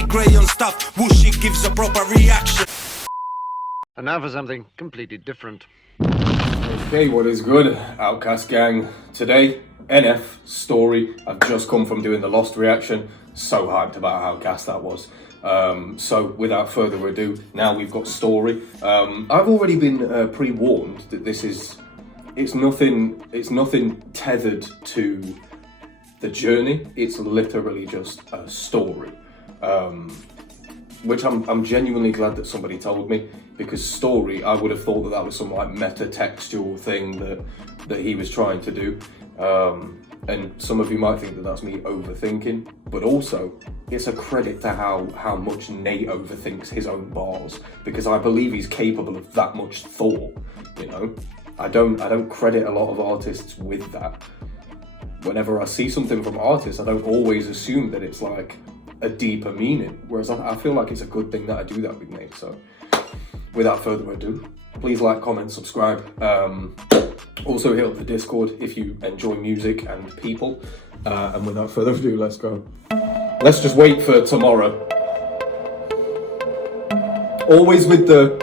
TeddyGrey on stuff. Whooshy gives a proper reaction. And now for something completely different. Hey, what is good, Outcast gang? Today, NF story. I've just come from doing the Lost reaction. So hyped about how gas that was. So without further ado, now we've got story. I've already been pre-warned that it's nothing tethered to the journey. It's literally just a story. Which I'm genuinely glad that somebody told me, because story, I would have thought that was some like meta-textual thing that he was trying to do. And some of you might think that that's me overthinking, but also it's a credit to how much Nate overthinks his own bars, because I believe he's capable of that much thought, you know? I don't credit a lot of artists with that. Whenever I see something from artists, I don't always assume that it's like a deeper meaning, whereas I feel like it's a good thing that I do that with Nate. So without further ado, please like, comment, subscribe. Also hit up the Discord if you enjoy music and people. And without further ado, let's go. Let's just wait for tomorrow. Always with the...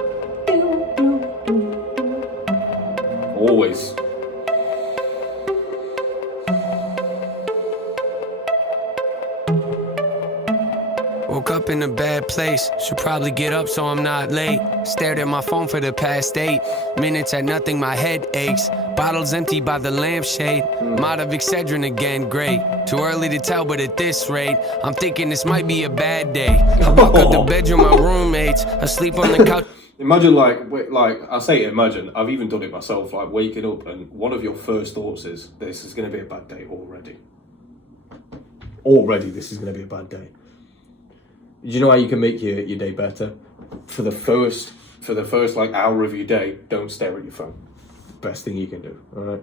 Always. Woke up in a bad place, should probably get up so I'm not late. Stared at my phone for the past 8 minutes at nothing, my head aches. Bottles empty by the lampshade. Might have Excedrin again, great. Too early to tell, but at this rate, I'm thinking this might be a bad day. I walk out the bedroom, my roommates asleep on the couch. Imagine like I say imagine, I've even done it myself, like waking up and one of your first thoughts is, this is going to be a bad day already. Already this is going to be a bad day. Do you know how you can make your day better? For the first like hour of your day, don't stare at your phone. Best thing you can do, alright?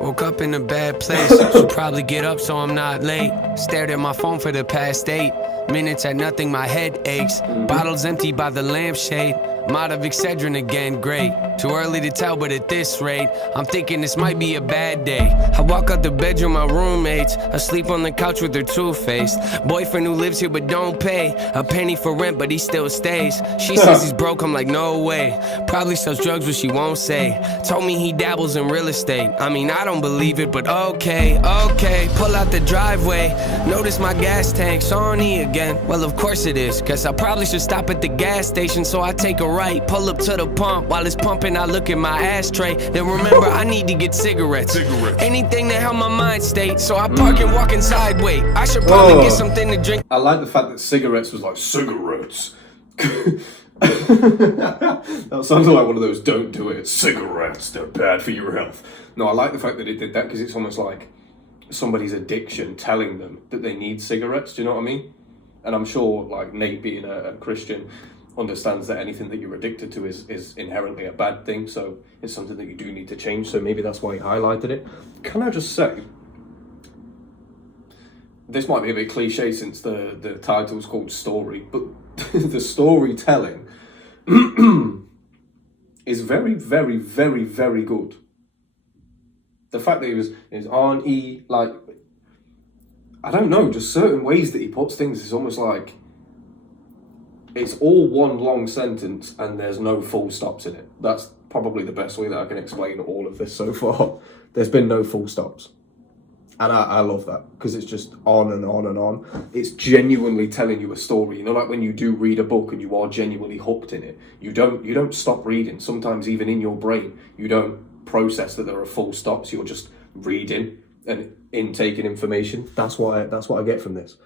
Woke up in a bad place, should probably get up so I'm not late. Stared at my phone for the past 8 minutes at nothing, my head aches. Bottles empty by the lampshade. Might have Excedrin again, great. Too early to tell, but at this rate, I'm thinking this might be a bad day. I walk out the bedroom, my roommates asleep on the couch with their two-faced boyfriend who lives here but don't pay a penny for rent, but he still stays. She says he's broke, I'm like, no way. Probably sells drugs, but she won't say. Told me he dabbles in real estate. I mean, I don't believe it, but okay. Pull out the driveway, notice my gas tank's on E again. Well, of course it is, cause I probably should stop at the gas station, so I take a right, pull up to the pump. While it's pumping, I look at my ashtray. Then remember, I need to get cigarettes. Anything to help my mind state. So I park and walk inside. Wait, I should probably get something to drink. I like the fact that cigarettes was like, cigarettes. That sounds like one of those don't do it. Cigarettes, they're bad for your health. No, I like the fact that it did that, because it's almost like somebody's addiction telling them that they need cigarettes. Do you know what I mean? And I'm sure, like, Nate being a Christian understands that anything that you're addicted to is inherently a bad thing, so it's something that you do need to change, so maybe that's why he highlighted it. Can I just say, this might be a bit cliche since the title's called Story, but the storytelling is very, very, very, very good. The fact that his auntie, like, I don't know, just certain ways that he puts things is almost like it's all one long sentence and there's no full stops in it. That's probably the best way that I can explain all of this so far. There's been no full stops. And I love that, because it's just on and on and on. It's genuinely telling you a story. You know, like when you do read a book and you are genuinely hooked in it, you don't stop reading. Sometimes even in your brain, you don't process that there are full stops. You're just reading and intaking information. That's what I get from this.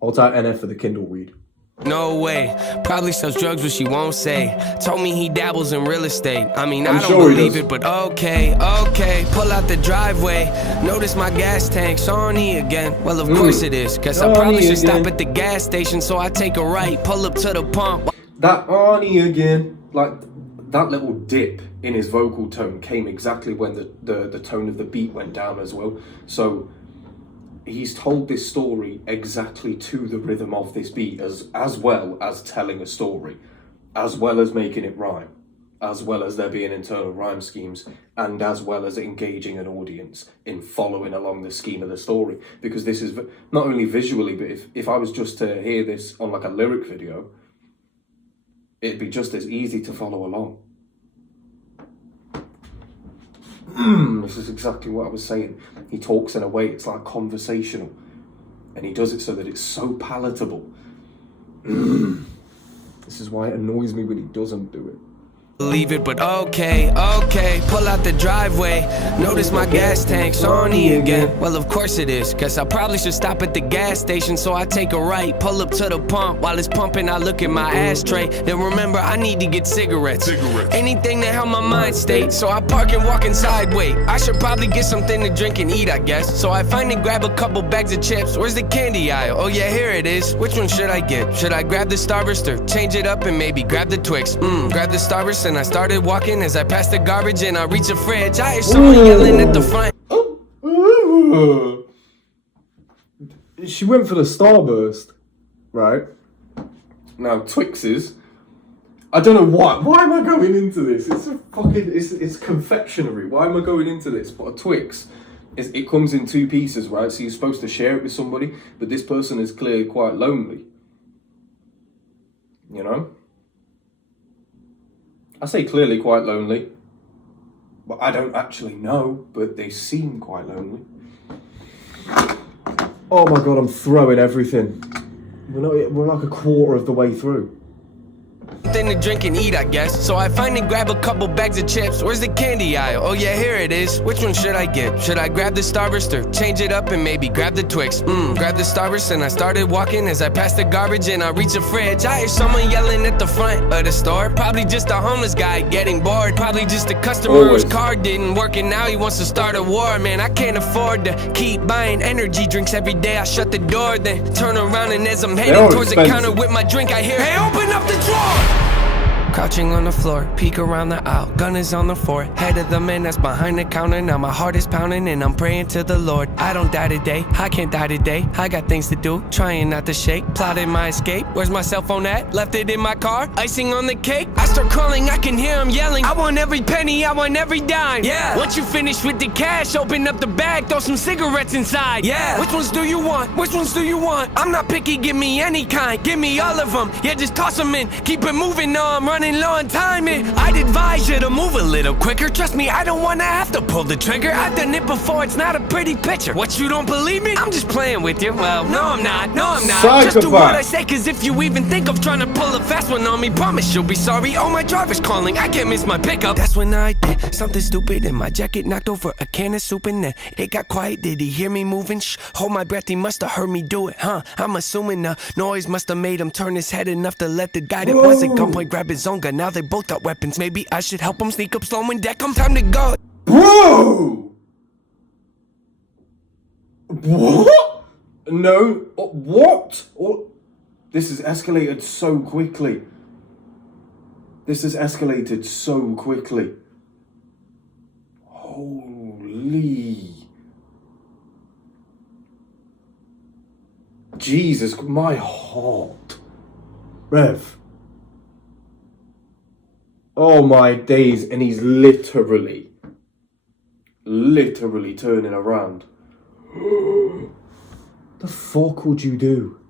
I'll type NF for the Kindle read. No way. Probably sells drugs, but she won't say. Told me he dabbles in real estate. I mean, I don't believe it, but okay. Pull out the driveway, notice my gas tank's on E again. Well, of course it is, cause I probably should stop at the gas station, so I take a right, pull up to the pump. That Arnie again, like that little dip in his vocal tone came exactly when the tone of the beat went down as well. So he's told this story exactly to the rhythm of this beat, as well as telling a story, as well as making it rhyme. as well as there being internal rhyme schemes, and as well as engaging an audience in following along the scheme of the story. Because this is not only visually, but if I was just to hear this on like a lyric video, it'd be just as easy to follow along. This is exactly what I was saying. He talks in a way, it's like conversational, and he does it so that it's so palatable. This is why it annoys me when he doesn't do it. Believe it, but okay, pull out the driveway. Notice my gas tank's on E again. Well, of course it is, cause I probably should stop at the gas station. So I take a right, pull up to the pump. While it's pumping, I look at my ashtray. Then remember, I need to get cigarettes. Anything that help my mind state. So I park and walk inside, wait, I should probably get something to drink and eat, I guess. So I finally grab a couple bags of chips. Where's the candy aisle? Oh yeah, here it is. Which one should I get? Should I grab the Starburst or change it up and maybe grab the Twix? Grab the Starburst and I started walking. As I passed the garbage and I reached the fridge, I hear someone yelling at the front. She went for the Starburst, right? Now Twixes, I don't know why am I going into this? It's a fucking, it's confectionery. Why am I going into this? But a Twix, it comes in 2 pieces, right? So you're supposed to share it with somebody, but this person is clearly quite lonely. You know? I say clearly quite lonely, but I don't actually know, but they seem quite lonely. Oh my god, I'm throwing everything. We're like a quarter of the way through. Something to drink and eat, I guess. So I finally grab a couple bags of chips. Where's the candy aisle? Oh yeah, here it is. Which one should I get? Should I grab the Starburst or change it up and maybe grab the Twix? Grab the Starburst and I started walking. As I passed the garbage and I reached the fridge, I hear someone yelling at the front of the store. Probably just a homeless guy getting bored. Probably just a customer whose card didn't work and now he wants to start a war. Man, I can't afford to keep buying energy drinks every day. I shut the door, then turn around, and as I'm heading towards the counter with my drink, I hear, hey, open up the drawer! Crouching on the floor, peek around the aisle, gun is on the floor. Head of the man that's behind the counter. Now my heart is pounding and I'm praying to the Lord. I don't die today, I can't die today. I got things to do, trying not to shake. Plotting my escape, where's my cell phone at? Left it in my car, icing on the cake. I start crawling, I can hear him yelling, I want every penny, I want every dime. Yeah, once you finish with the cash, open up the bag, throw some cigarettes inside. Yeah, which ones do you want? Which ones do you want? I'm not picky, give me any kind, give me all of them. Yeah, just toss them in, keep it moving, no, I'm running low on timing. I'd advise you to move a little quicker. Trust me, I don't wanna have to pull the trigger. I've done it before, it's not a pretty picture. What, you don't believe me? I'm just playing with you. Well, no I'm not, no I'm not. Psychopath. Just do what I say, cause if you even think of trying to pull a fast one on me, promise you'll be sorry. Oh, my driver's calling, I can't miss my pickup. That's when I did something stupid and my jacket knocked over a can of soup and then it got quiet. Did he hear me moving? Shh, hold my breath, he must have heard me do it, huh? I'm assuming the noise must have made him turn his head enough to let the guy that was at gunpoint grab his own gun. Now they both got weapons. Maybe I should help him sneak up slow and deck him. Time to go. Bro! What? No. What? This has escalated so quickly. This has escalated so quickly. Holy. Jesus, my heart. Rev. Oh my days, and he's literally turning around. The fuck would you do?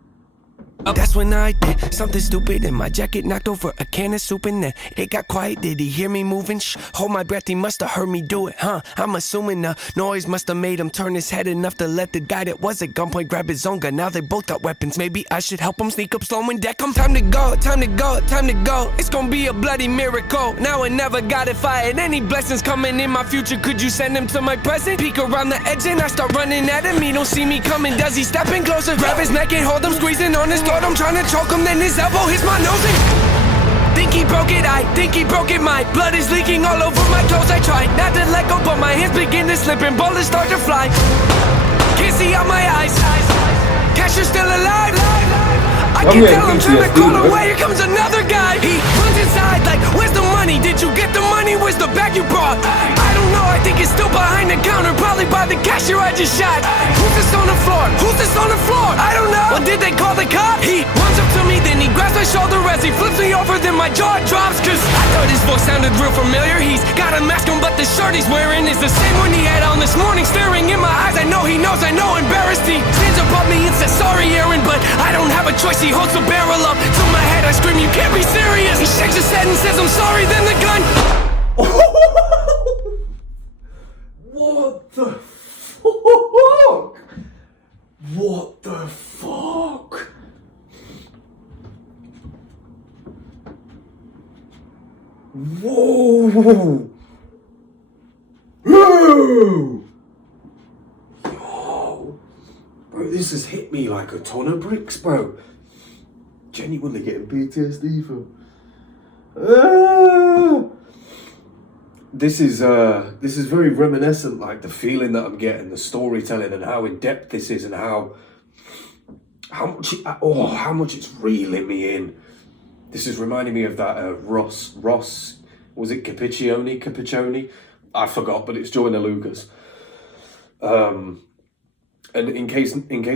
That's when I did something stupid and my jacket knocked over a can of soup and then it got quiet. Did he hear me moving? Shh, hold my breath, he must have heard me do it, huh? I'm assuming the noise must have made him turn his head enough to let the guy that was at gunpoint grab his own gun. Now they both got weapons. Maybe I should help him sneak up slow and deck him. Time to go, time to go, time to go. It's gonna be a bloody miracle. Now I never got it fired. Any blessings coming in my future, could you send him to my present? Peek around the edge and I start running at him. He don't see me coming, does he? Stepping closer, grab his neck and hold him, squeezing on his throat. I'm trying to choke him, then his elbow hits my nose and think he broke it, I think he broke it. My blood is leaking all over my clothes. I tried not to let go, but my hands begin to slip and bullets start to fly. Can't see out my eyes. Cashier's still alive. I can tell I'm trying to crawl away. Here comes another guy. He runs inside like, where's the money? Did you get the money? Where's the bag you brought? I don't know, I think it's still behind the counter. Probably by the cashier I just shot. Who's this on the floor? Who's this on the floor? I don't know. Well, did they call the cops? He runs up to me, then he grabs my shoulder as he flips me over. Then my jaw drops, cause I thought his voice sounded real familiar. He's got a mask on, but the shirt he's wearing is the same one he had on this morning. Staring in my eyes, I know he knows, I know, embarrassed. He stands above me and says, sorry, Aaron, but I don't have a choice. He holds the barrel up to my head. I scream, you can't be serious. He shakes his head and says, I'm sorry, then the gun. What the fuck? What the fuck? Whoa! Whoa! Yo! Bro, this has hit me like a ton of bricks, bro. Genuinely getting PTSD from. This is very reminiscent, like the feeling that I'm getting, the storytelling, and how in depth this is, and how much it's reeling me in. This is reminding me of that Ross, was it Capiccioni? I forgot, but it's Joyner Lucas. And in case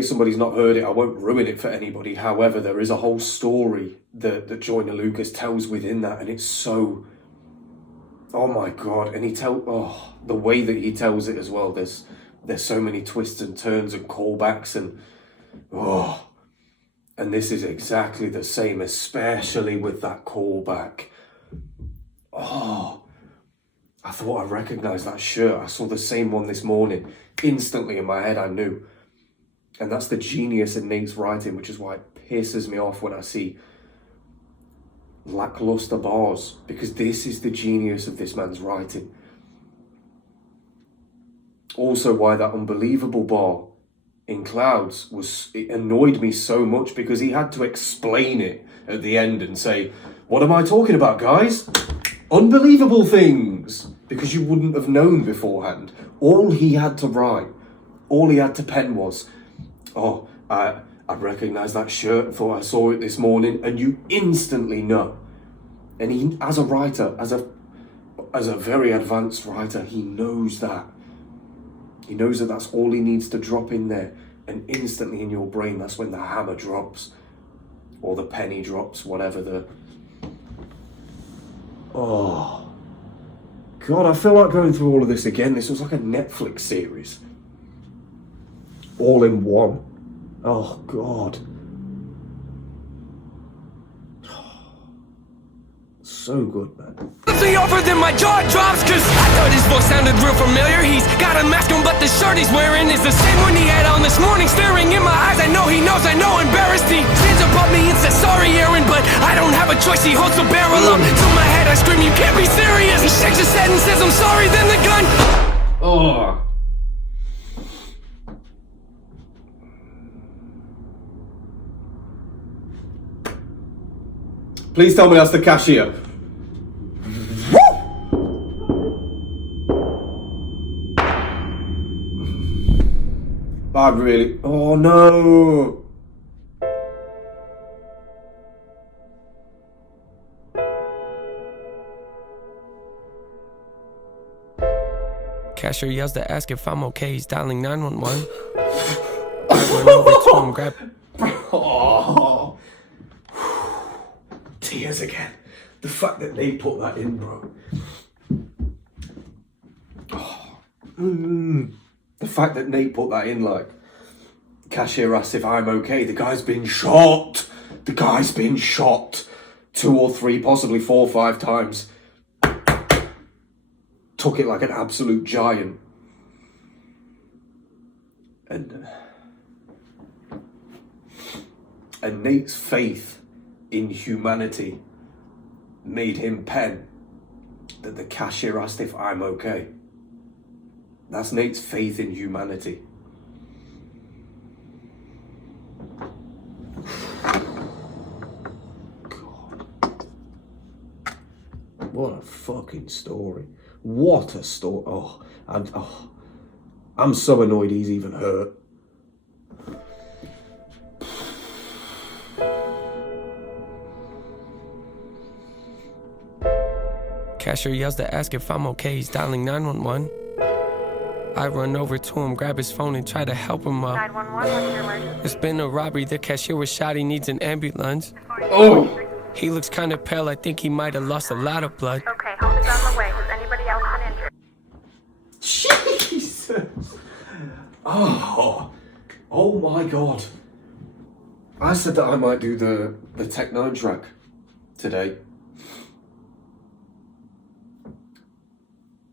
somebody's not heard it, I won't ruin it for anybody. However, there is a whole story that Joyner Lucas tells within that, and it's so, oh my god! And the way that he tells it as well. There's so many twists and turns and callbacks, and this is exactly the same, especially with that callback. Oh, I thought I recognized that shirt. I saw the same one this morning. Instantly in my head, I knew. And that's the genius in Nate's writing, which is why it pisses me off when I see lackluster bars, because this is the genius of this man's writing. Also, why that unbelievable bar in Clouds it annoyed me so much, because he had to explain it at the end and say, what am I talking about, guys? Unbelievable things, because you wouldn't have known beforehand. All he had to write, all he had to pen was, oh, I recognise that shirt, thought I saw it this morning, and you instantly know. And he, as a writer, as a very advanced writer, he knows that. He knows that that's all he needs to drop in there, and instantly in your brain, that's when the hammer drops, or the penny drops, whatever the... Oh, God, I feel like going through all of this again. This was like a Netflix series. All in one. Oh, God. So good, man. The over, then my jaw drops, cause I thought his voice sounded real familiar. He's got a mask on, but the shirt he's wearing is the same one he had on this morning. Staring in my eyes, I know he knows, I know, embarrassed. He stands above me and says, sorry, Aaron, but I don't have a choice. He holds the barrel up to my head. I scream, you can't be serious. He shakes his head and says, I'm sorry, then the gun. Oh. Please tell me that's the cashier. I really... Oh, no. Cashier yells to ask if I'm okay. He's dialing 911. I run over to him, grab... Oh. Tears again. The fact that they put that in, bro. Oh. The fact that Nate put that in, like, cashier asked if I'm okay. The guy's been shot. The guy's been shot 2 or 3, possibly 4 or 5 times. Took it like an absolute giant. And Nate's faith in humanity made him pen that the cashier asked if I'm okay. That's Nate's faith in humanity. God. What a fucking story. What a story. I'm so annoyed he's even hurt. Cashier yells to ask if I'm okay. He's dialing 911. I run over to him, grab his phone, and try to help him up. 911, what's your emergency? It's been a robbery. The cashier was shot. He needs an ambulance. Oh! He looks kinda pale, I think he might have lost a lot of blood. Okay, help is on the way. Has anybody else been injured? Jesus! Oh my God. I said that I might do the Tech 9 track today.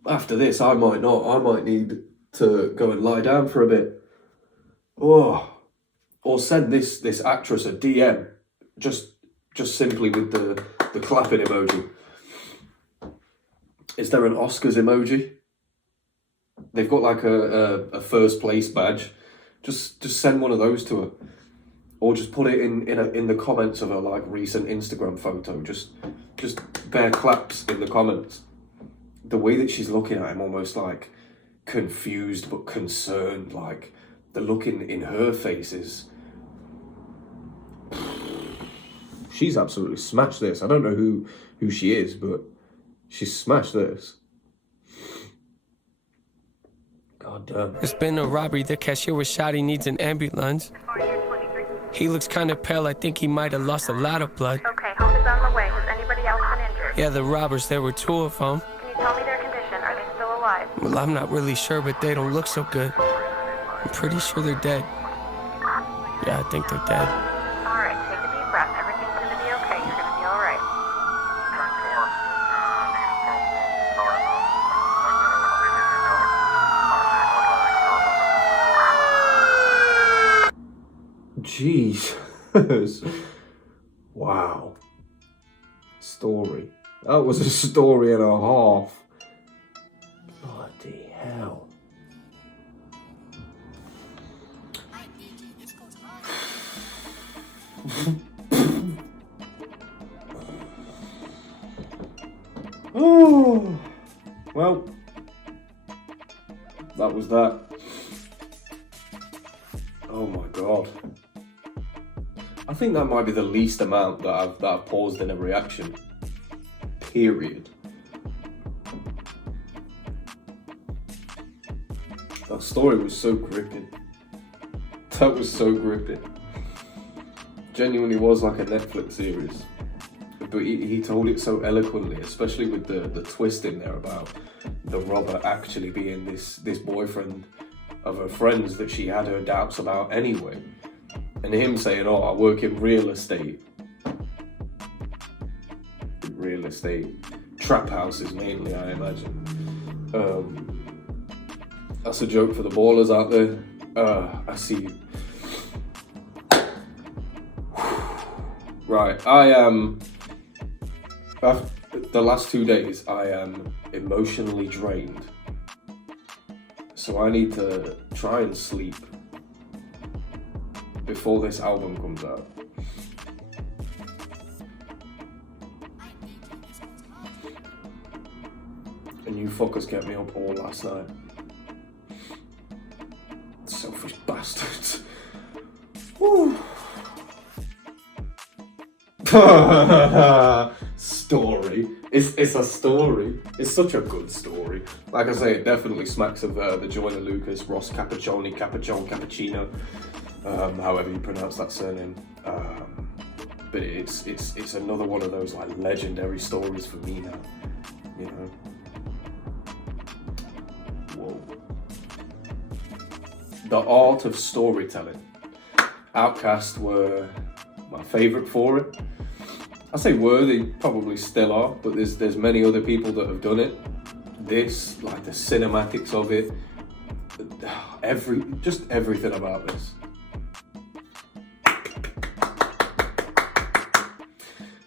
After this, I might not. I might need to go and lie down for a bit. Oh. Or send this actress a DM. Just simply with the clapping emoji. Is there an Oscars emoji? They've got like a first place badge. Just send one of those to her. Or just put it in the comments of a like recent Instagram photo. Just bare claps in the comments. The way that she's looking at him, almost like confused but concerned, like the look in her face is. She's absolutely smashed this. I don't know who she is, but she's smashed this. God damn. There's been a robbery, the cashier was shot, he needs an ambulance. He looks kinda pale, I think he might have lost a lot of blood. Okay, help is on the way. Has anybody else been injured? Yeah, the robbers, there were 2 of them. Can you tell me their condition? Are they still alive? Well, I'm not really sure, but they don't look so good. I'm pretty sure they're dead. Yeah, I think they're dead. Alright, take a deep breath. Everything's gonna be okay. You're gonna be alright. Jesus. Wow. Story. That was a story and a half. Bloody hell. Oh, well, that was that. Oh my God. I think that might be the least amount that I've paused in a reaction. Period. That story was so gripping. That was so gripping. Genuinely was like a Netflix series. But he told it so eloquently, especially with the twist in there about the robber actually being this boyfriend of her friends that she had her doubts about anyway. And him saying, oh, I work in real estate. Real estate. Trap houses mainly, I imagine. That's a joke for the ballers out there. I see you. Right, the last 2 days, I am emotionally drained. So I need to try and sleep before this album comes out. And you fuckers kept me up all last night. Selfish bastards. Woo. Story. It's a story. It's such a good story. Like I say, it definitely smacks of the Joyner Lucas, Ross Cappuccino, however you pronounce that surname. But it's another one of those like legendary stories for me now. You know. Whoa. The art of storytelling. Outkast were my favourite for it. I say were, they probably still are, but there's many other people that have done it. This, like the cinematics of it, just everything about this.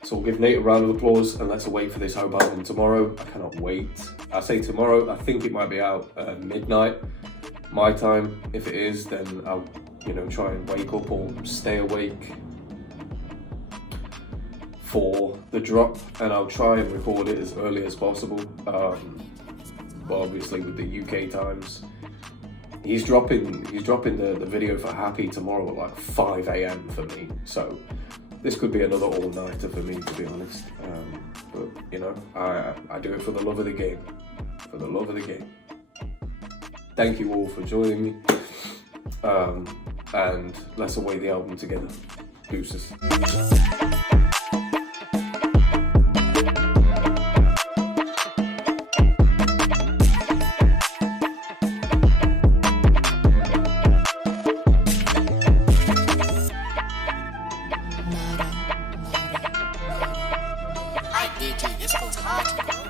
So we'll give Nate a round of applause and let's wait for this home album tomorrow. I cannot wait. I say tomorrow, I think it might be out at midnight, my time. If it is, then I'll, try and wake up or stay awake for the drop, and I'll try and record it as early as possible. But obviously with the UK times, he's dropping the video for Happy tomorrow at like 5 AM for me. So this could be another all-nighter for me, to be honest. But I do it for the love of the game. For the love of the game. Thank you all for joining me. And let's await the album together. Deuces. DJ, this goes hard.